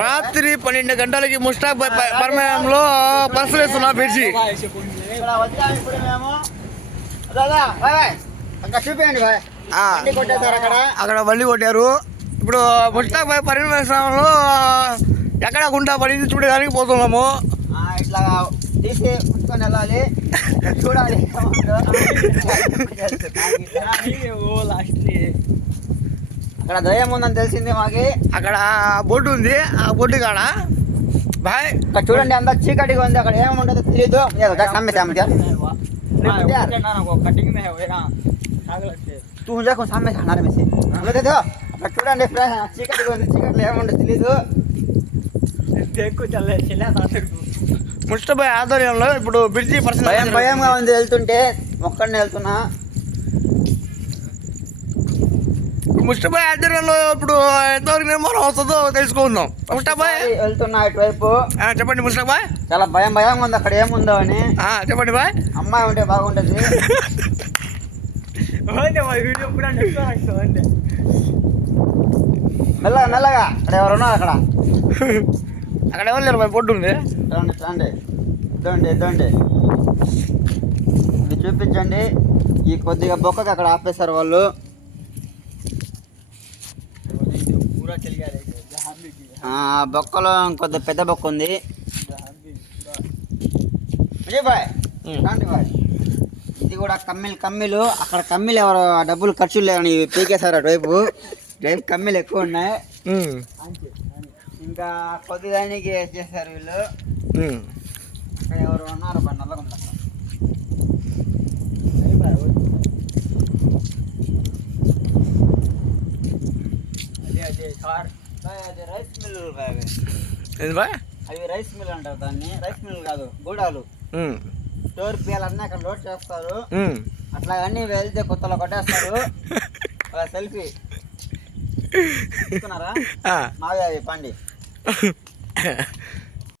రాత్రి 12 గంటలకి ముస్టాక్ పరిమాణంలో బస్సు వేస్తున్నా పిలిచి అక్కడ బండి కొట్టారు. ఇప్పుడు ముస్టాక్ పరిమాణంలో ఎక్కడ గుంటా పడింది చూడడానికి పోతున్నాము. ఇట్లా తీసి ఉంచుకొని వెళ్ళాలి, చూడాలి. అక్కడ దయ్యం ఉందని తెలిసింది మాకి. అక్కడ బొడ్డు ఉంది, ఆ బొడ్డు కాడ బాయ్ అక్కడ చూడండి, అంత చీకటిగా ఉంది. అక్కడ ఏముంటుందో తెలియదు. చూడండి చీకటిగా ఉంది, చీకట్లో ఏముంటుందో తెలీదు. ముస్టాబాయ్ ఆధ్వర్యంలో ఇప్పుడు బ్రిడ్జి భయంగా ఉంది. వెళ్తుంటే ఒక్కడిని వెళ్తున్నా. ముస్టాబాయ్ ఆధ్వర్యంలో ఇప్పుడు ఎంతవరకు నిర్మాణం అవుతుందో తెలుసుకుందాం. ముస్టాబాయ్ వెళ్తున్నా ఇటువైపు. చెప్పండి ముస్టాబాయ్. చాలా భయంగా ఉంది అక్కడ ఏముందో అని. చెప్పండి బాయ్. అమ్మాయి ఉంటే బాగుంటది. మెల్లగా మెల్లగా అక్కడ ఎవరు ఉన్నారు? అక్కడ ఎవరు లేరు బాయ్, బొడ్డు ఉంది. రండి ఇద్దండి ఇది చూపించండి. ఈ కొద్దిగా బొక్కకి అక్కడ ఆపేశారు వాళ్ళు. బొక్కలో కొద్ది పెద్ద బొక్క ఉంది. బాయ్ రండి బాయ్. ఇది కూడా కమ్మిలు. అక్కడ కమ్మిలు ఎవరు డబ్బులు ఖర్చులు లేవని పీకేశారు. అటువైపు కమ్మిలు ఎక్కువ ఉన్నాయి. ఇంకా కొద్దిదానికి చేశారు వీళ్ళు. ఇక్కడ ఎవరు ఉన్నారు? నల్లగుండ అది రైస్ మిల్లు. అవి రైస్ మిల్ అంటారు దాన్ని. రైస్ మిల్ కాదు, గూడాలు. స్టోర్ పియాలన్నీ అక్కడ లోడ్ చేస్తారు. అట్లా అన్నీ వెళ్తే కొత్తలో కొట్టేస్తారు. సెల్ఫీ తీసుకున్నారా? మావే అవి పండి.